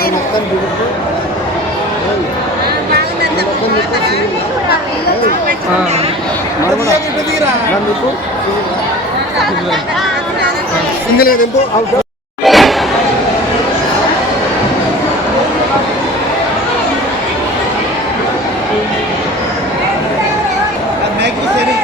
నేను సింగిల్ సరే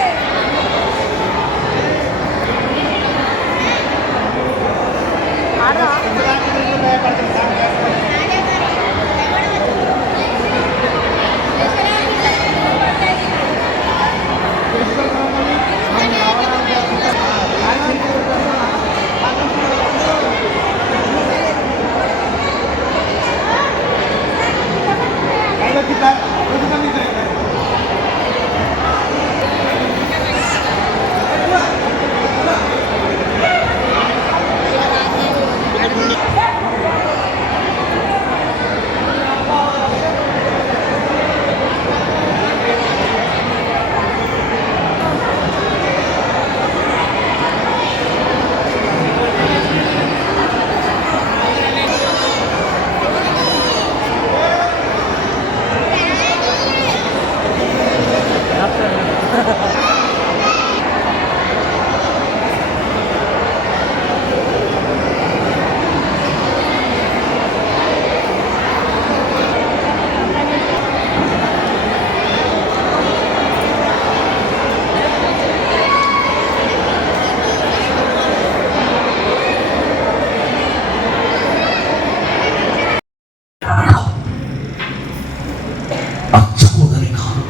అచ్చకూడని కాదు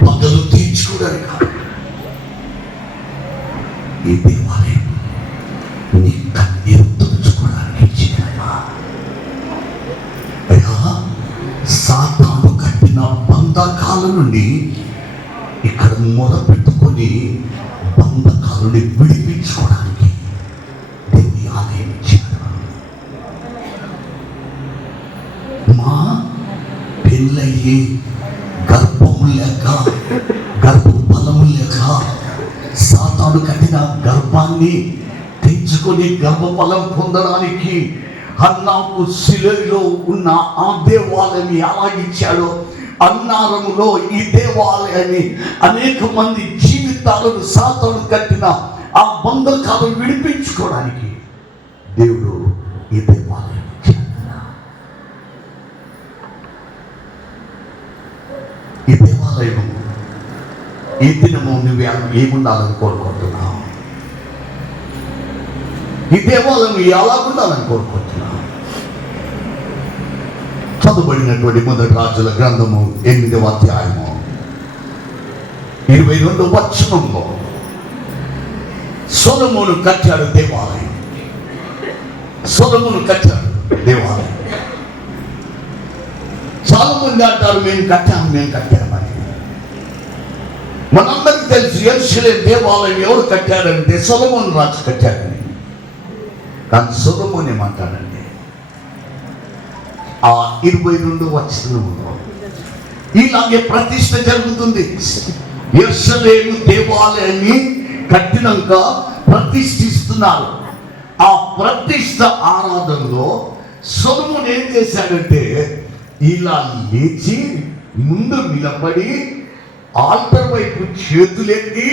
పగలు తీర్చుకోవడానికి కాదు ఈ దేవాలయం నీ కన్నీరు తుడుచుకోవడానికి ఇచ్చినమ్మా అయ్యా సాతాను కట్టిన బంధకాల నుండి ఇక్కడ మొదపెట్టుకొని బంధకాలని విడిపించుకోవడానికి దేవుని ఆలయం ఇచ్చాడు. మా పెళ్ళయ్యి గర్భం లేక గర్భ బలం లేక సాతాను కట్టిన గర్భాన్ని తెంచుకొని గర్భఫలం పొందడానికి అన్నాకు శిలలో ఉన్న ఆ దేవాలయం ఎలాగిచ్చాడో అన్నారంలో ఈ దేవాలయాన్ని అనేక మంది జీవితాలను సాతాను కట్టిన ఆ బంధకాలను విడిపించుకోవడానికి దేవుడు ఈ దేవాలయం ఈ దేవాలయం ఈ దినము నువ్వు ఏముండాలని కోరుకుంటున్నావు? ఈ దేవాలయం ఎలా ఉండాలని కోరుకుంటున్నావు? చదువుబడినటువంటి మొదటి రాజుల గ్రంథము ఎనిమిదవ అధ్యాయము. ఇరవై రెండు వచనంలో సొలమును కట్టాడు దేవాలయం. సొలమును కట్టాడు దేవాలయం. చాలా మంది అంటారు మేము కట్టాము మేము కట్టామని మనందరికీ తెలుసు ఎరుసలే దేవాలయం ఎవరు కట్టారంటే సొలమోన్ రాజు కట్టారు కానీ సొలమోన్ ఏమంటాడండి ఆ ఇరవై రెండు వచనంలో ఇలాగే ప్రతిష్ట జరుగుతుంది. ఎర్సలేము దేవాలయాన్ని కట్టినాక ప్రతిష్ఠిస్తున్నారు. ఆ ప్రతిష్ట ఆరాధనలో సొలమును ఏం చేశాడంటే ఇలా లేచి ముందు నిలబడి ఆల్టర్ వైపు చేతులెత్తి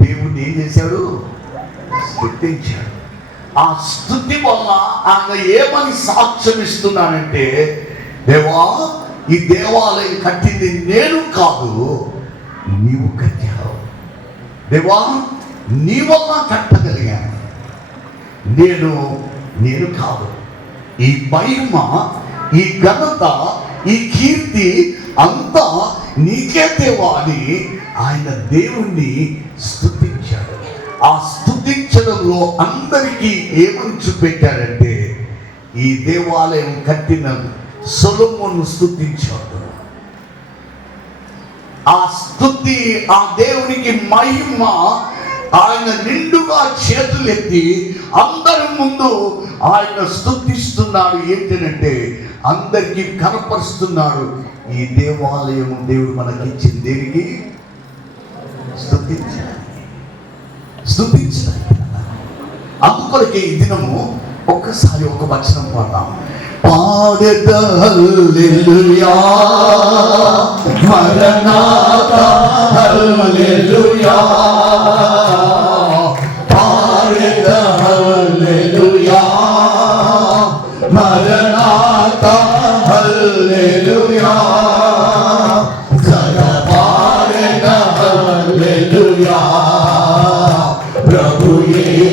దేవుడు ఏం చేశాడు? స్తుతించాడు ఆ స్థుతి వల్ల ఆయన ఏమని సాక్ష్యం ఇస్తున్నానంటే దేవా ఈ దేవాలయం కట్టింది నేను కాదు నీవు కట్టావు. దేవా నీ వల్ల కట్టగలిగాను నేను నేను కాదు. ఈ మహిమ ఈ ఘనత ఈ కీర్తి అంతా నీకే దేవా అని ఆయన దేవుణ్ణి స్థుతి ఆ అందరికీ ఏమని చూపెట్టారంటే ఈ దేవాలయం కట్టిన సొలమును స్థుతించాడు ఆ స్థుతి ఆ దేవునికి మహిమ ఆయన నిండుగా చేతులెత్తి అందరి ముందు ఆయన స్థుతిస్తున్నాడు ఏంటంటే అందరికీ కనపరుస్తున్నాడు ఈ దేవాలయం దేవుడు మనకిచ్చిన దేనికి? స్థుతించాడు స్థుతించిన అందుకొరకే ఈ దినము ఒక్కసారి ఒక వచనం పాడదాం. పాడెద హల్లెలూయా మరణాత హల్లెలూయా.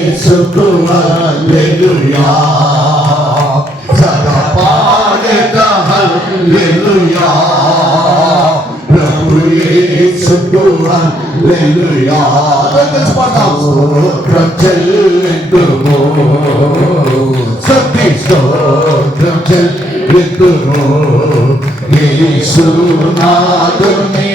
యేసుకు హల్లెలూయా సదా పాడెద హల్లెలూయా ప్రభు యేసుకు హల్లెలూయా దయచేసి పాడదాం స్తోత్రం చెల్లింతుము స్తోత్రం చెల్లింతుము యేసునాథుని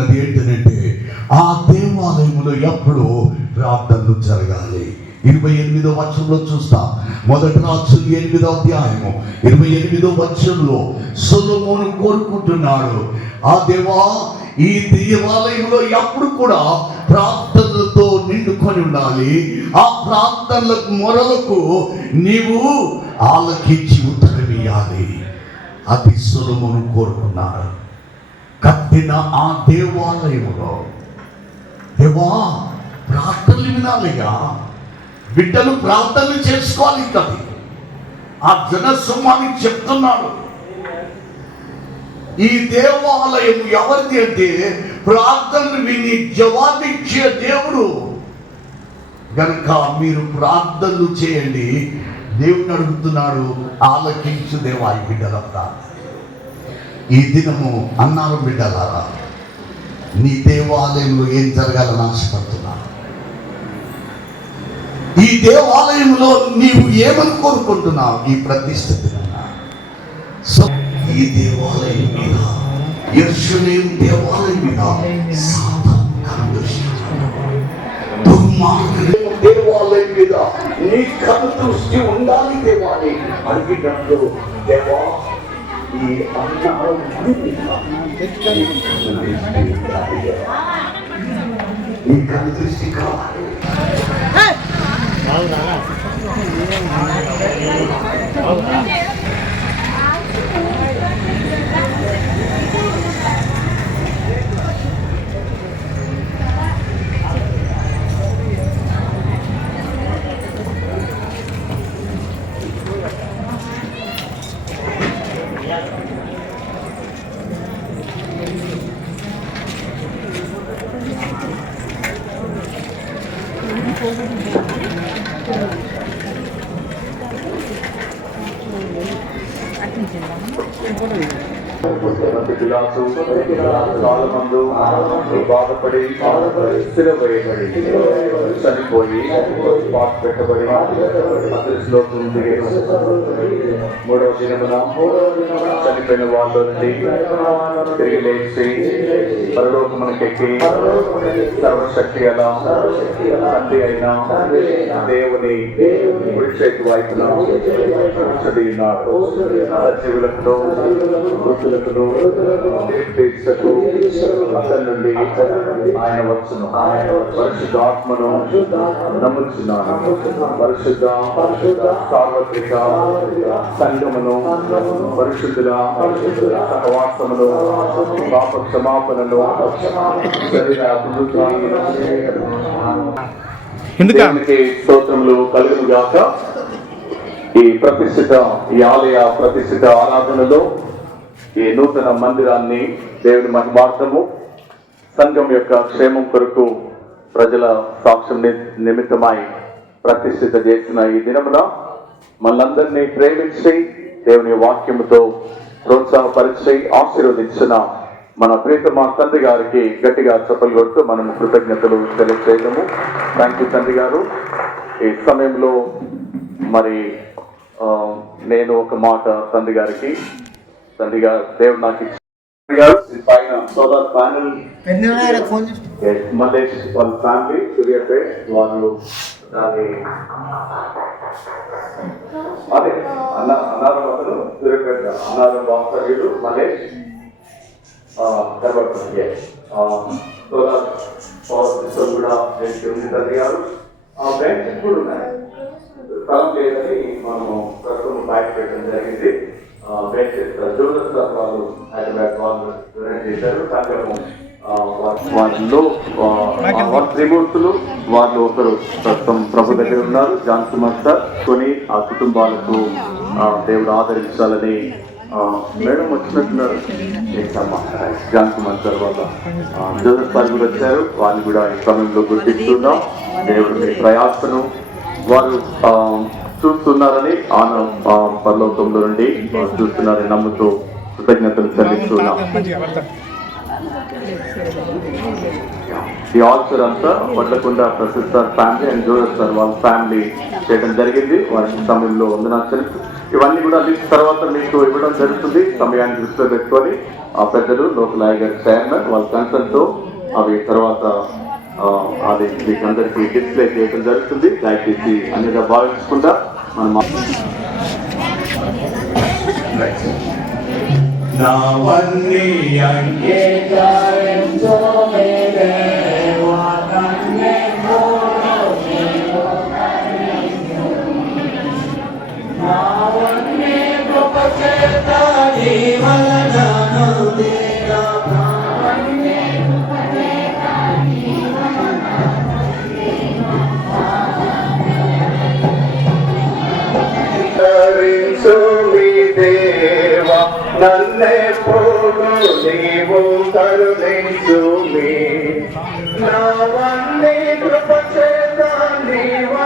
ఉన్నది ఏంటంటే ఆ దేవాలయంలో ఎప్పుడు ప్రార్థనలు జరగాలి. ఇరవై ఎనిమిదో వర్షంలో చూస్తాం. మొదటి రాజు ఎనిమిదో అధ్యాయము. ఇరవై ఎనిమిదో వర్షంలో సుధమును కోరుకుంటున్నాడు. ఆ దేవా ఈ దేవాలయంలో ఎప్పుడు కూడా ప్రార్థనలతో నిండుకొని ఉండాలి. ఆ ప్రార్థనలకు మొరలకు నీవు ఆలకించి ఉత్తరమియాలి అది సొలమును కోరుకున్నాడు. కట్టిన ఆ దేవాలయములో దేవా ప్రార్థనలు వినాలిగా బిడ్డలు ప్రార్థనలు చేసుకోవాలి కవి ఆ జనసమ్మానికి చెప్తున్నాడు. ఈ దేవాలయం ఎవరిది అంటే ప్రార్థనలు విని జవాబిచ్చే దేవుడు. కనుక మీరు ప్రార్థనలు చేయండి. దేవుని అడుగుతున్నాడు ఆలకించు దేవా ఈ బిడ్డల ప్రార్థన ఈ దినము అన్నారు బిడ్డలారా నీ దేవాలయంలో ఏం జరగాలని ఆశపడుతున్నా? ఈ దేవాలయంలో నీవు ఏమని కోరుకుంటున్నావు? ఈ ప్రతిష్ఠిత సో ఈ దేవాలయం మీద యర్షులేం దేవాలయం మీద దేవాలయం మీద నీ కను దృష్టి ఉండాలి దేవాలి అడిగినట్లు దేవా ఈ అన్నారం ఈ కను దృష్టి కావాలి పిలాతు స్థిరపడి చనిపోయి పాటు పెట్టబడి శ్లోకం దిగే మూడవ దినమున చనిపోయిన వాళ్ళు నుండి తిరిగి లేచి పరలోకమునకెక్కి సర్వశక్తి గల తండ్రి అయిన దేవుని కుడి చేతి వైపున కూర్చొని ఉన్నాడు సజీవులకును మృతులకును అతని నుండి ఆయన వచ్చును. పరిశుద్ధాత్మను నమ్ముచున్నాను. పరిశుద్ధ సార్వత్రిక సంఘమును పరిశుద్ధుల సహవాసమును పాప క్షమాపణను శరీర అభివృద్ధి ఎందుక దేవునికి స్తోత్రములు కలుగును గాక ఈ ప్రతిష్ఠిత ఈ ఆలయ ప్రతిష్ఠిత ఆరాధనలో ఈ నూతన మందిరాన్ని దేవుని మహిమార్థము సంఘం యొక్క క్షేమం కొరకు ప్రజల సాక్ష్యం నిమిత్తమై ప్రతిష్ఠిత చేసిన ఈ దినమున మనందరినీ ప్రేమించి దేవుని వాక్యముతో ప్రోత్సాహపరిచి ఆశీర్వదించిన మన ప్రీత మా తండ్రి గారికి గట్టిగా చప్పలు కొడుతూ మనము కృతజ్ఞతలు తెలియజేయడము థ్యాంక్ యూ తండ్రి గారు. ఈ సమయంలో మరి నేను ఒక మాట తండ్రి గారికి తండ్రి గారు దేవుడు నాకు పైన సోలార్ ప్యానల్. మల్లేష్ వాళ్ళ ఫ్యామిలీ సూర్యపే వాళ్ళు దాని అదే అన్న అన్నారం అతను సూర్యపేట అన్నారం వాస్తవ్యుడు మల్లేష్ కనబడుతుంది సోలార్ పవర్ సిస్టమ్ కూడా ఉంది తండ్రి గారు. ఆ కూడా ఉన్నాయి. స్థలం లేదని మనము ప్రస్తుతం బయట పెట్టడం జరిగింది. బ్రాంచెస్ జోసెఫ్ సార్ వాళ్ళు హైదరాబాద్ వాళ్ళు డొనేట్ చేశారు. సంఘము ఆ, త్రిమూర్తులు వాళ్ళు ఒకరు ప్రస్తుతం ప్రభు దగ్గర ఉన్నారు జాన్ కుమార్ సార్ కొని ఆ కుటుంబాలకు దేవుడు ఆదరించాలని మేడం వచ్చినట్టున్నారు. ఏంటమ్మా? John Kumar sir Joseph sir కూడా వచ్చారు. వాళ్ళు కూడా ఈ సమయంలో గుర్తిస్తున్నాం. దేవుడు మీ ప్రయాసను వారు చూస్తున్నారని ఆన ఆ, పరలోకంలో నుండి చూస్తున్నారని నమ్ముతూ కృతజ్ఞతలు చెల్లిస్తున్నాం. ఈ ఆల్సర్ అంతా Vadlakonda Prasiddha family and Joseph sir వాళ్ళ ఫ్యామిలీ చేయడం జరిగింది. వారి సమయంలో వందనాచరణ ఇవన్నీ కూడా లిస్ట్ తర్వాత మీకు ఇవ్వడం జరుగుతుంది. సమయాన్ని దృష్టిలో పెట్టుకొని ఆ పెద్దలు లోకల్ గారి చైర్మన్ వాళ్ళ కన్సల్ట్తో అవి తర్వాత అది మీకు అందరికీ డిస్ప్లే చేయడం జరుగుతుంది. దయచేసి అన్నిగా భావించకుండా మనం నావన్నీ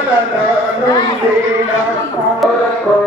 నీ వలన నుండిన కొరకు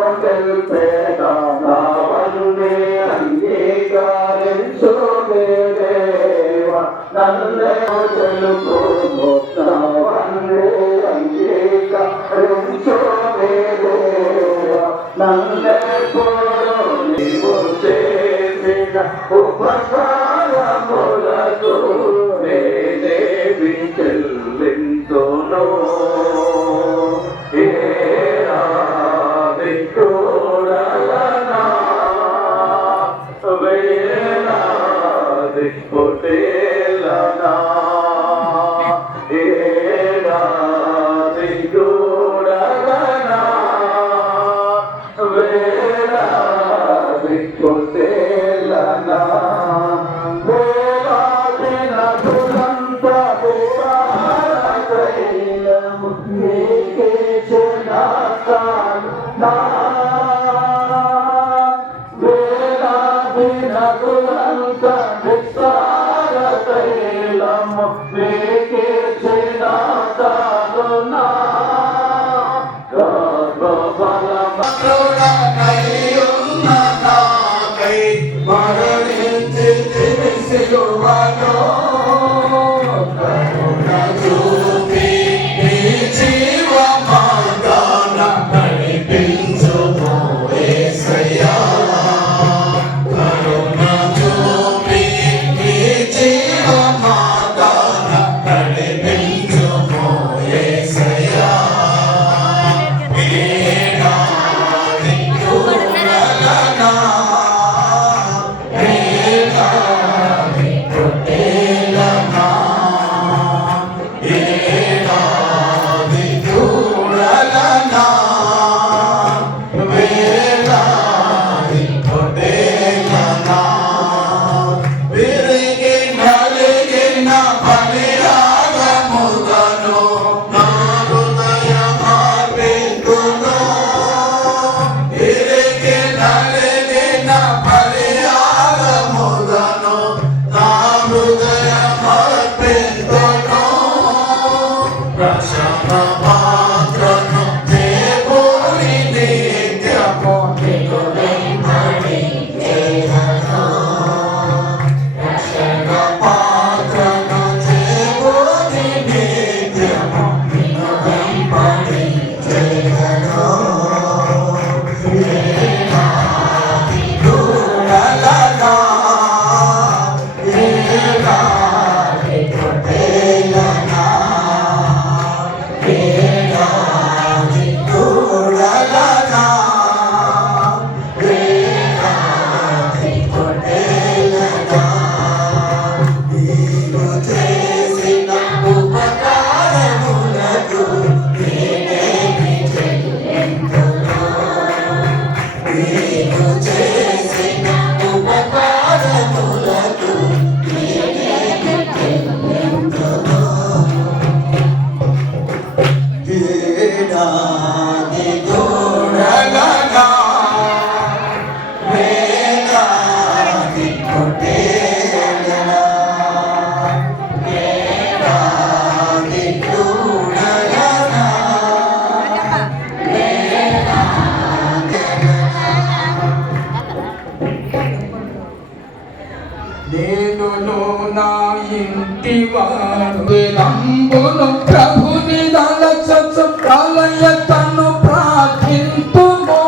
నా ఇంటి వారు. నంబును ప్రభుని దళచు కలయ తను ప్రార్థింతుము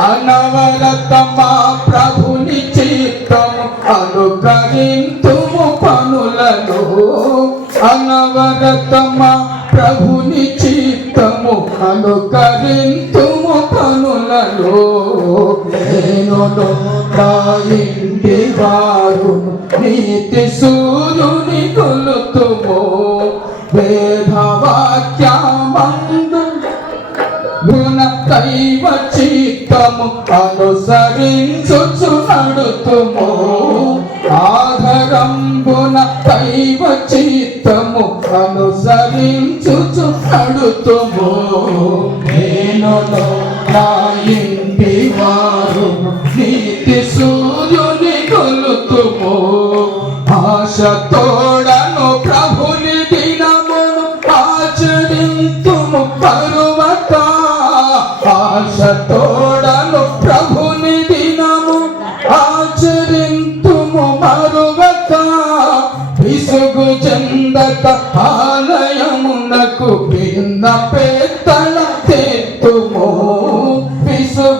అనవరతమా ప్రభుని చిత్తము అనుకరింతుము పనులలో అనవరతమా ప్రభుని చిత్తము అనుకరింతుము పనులలో నేను నా నీతి సూర్యుని కొలుతుము. వేదవాక్యమందు గుణ దైవ చిత్తము అనుసరించుచు నడుతుము.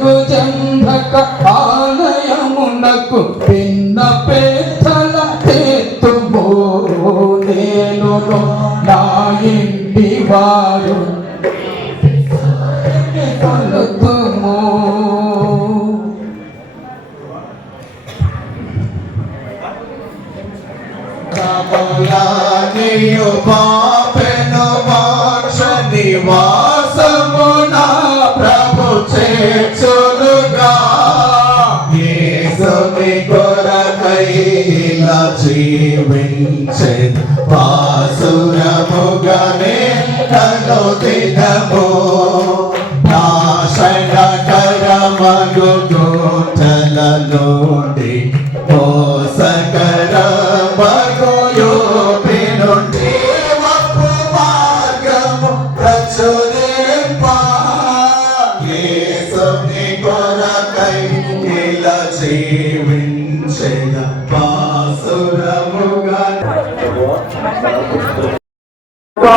প্রচার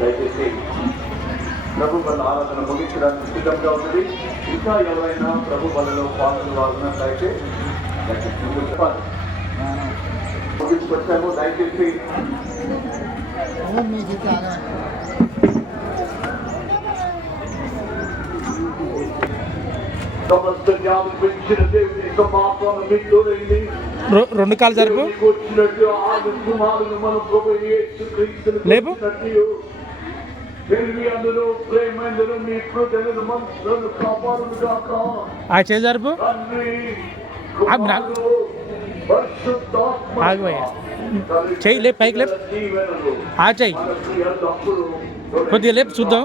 దయచేసి ప్రభు బల ఆరాధన ముగించడానికి సిద్ధంగా ఉన్నది. ఇంకా ఎవరైనా ప్రభు బలలో పాత్రలు వాడినట్లయితే చెప్పాలి. ముగించుకొచ్చాము. దయచేసి సమస్త జ్ఞానం పెంచిన దేవుని యొక్క మాత్రం మీకు తోడైంది. రెండు కాలు జరుపు లేపు. ఆ చేయి జరుపు. చెయ్యి లేపు, పైకి లేపు. ఆ చెయ్యి కొద్దిగా లేపు చూద్దాం.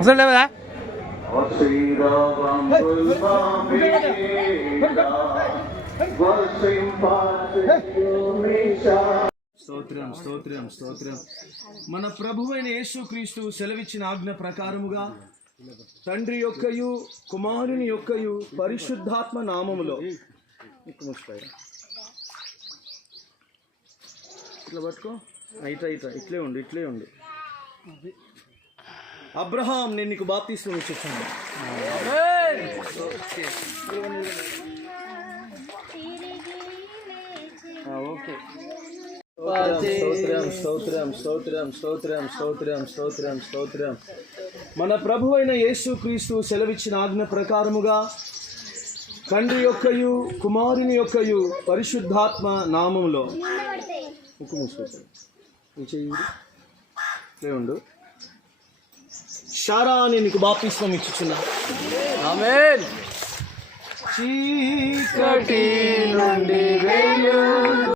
అసలు లేవదా స్తోత్రం స్తోత్రం స్తోత్రం. మన ప్రభువైన యేసుక్రీస్తు సెలవిచ్చిన ఆజ్ఞ ప్రకారముగా తండ్రి యొక్కయు కుమారుని యొక్కయు పరిశుద్ధాత్మ నామములో? ఇట్లా పట్టుకో. ఇట్లా ఇట్లా ఇట్లే ఉండు ఇట్లే ఉండు. అబ్రహాం నేను నీకు బాప్తీసం ఇచ్చేసాను ఓకే. స్తోత్రం స్తోత్రం స్తోత్రం స్తోత్రం స్తోత్రం స్తోత్రం స్తోత్రం. మన ప్రభు అయిన యేసుక్రీస్తు సెలవిచ్చిన ఆజ్ఞ ప్రకారముగా తండ్రి యొక్కయు కుమారుని యొక్కయు పరిశుద్ధాత్మ ఇట్లే ఉండు. షారా అని నీకు బాప్తిస్మం ఇచ్చుచున్నా. ఆమేన్. చీకటి నుండి వెలుగు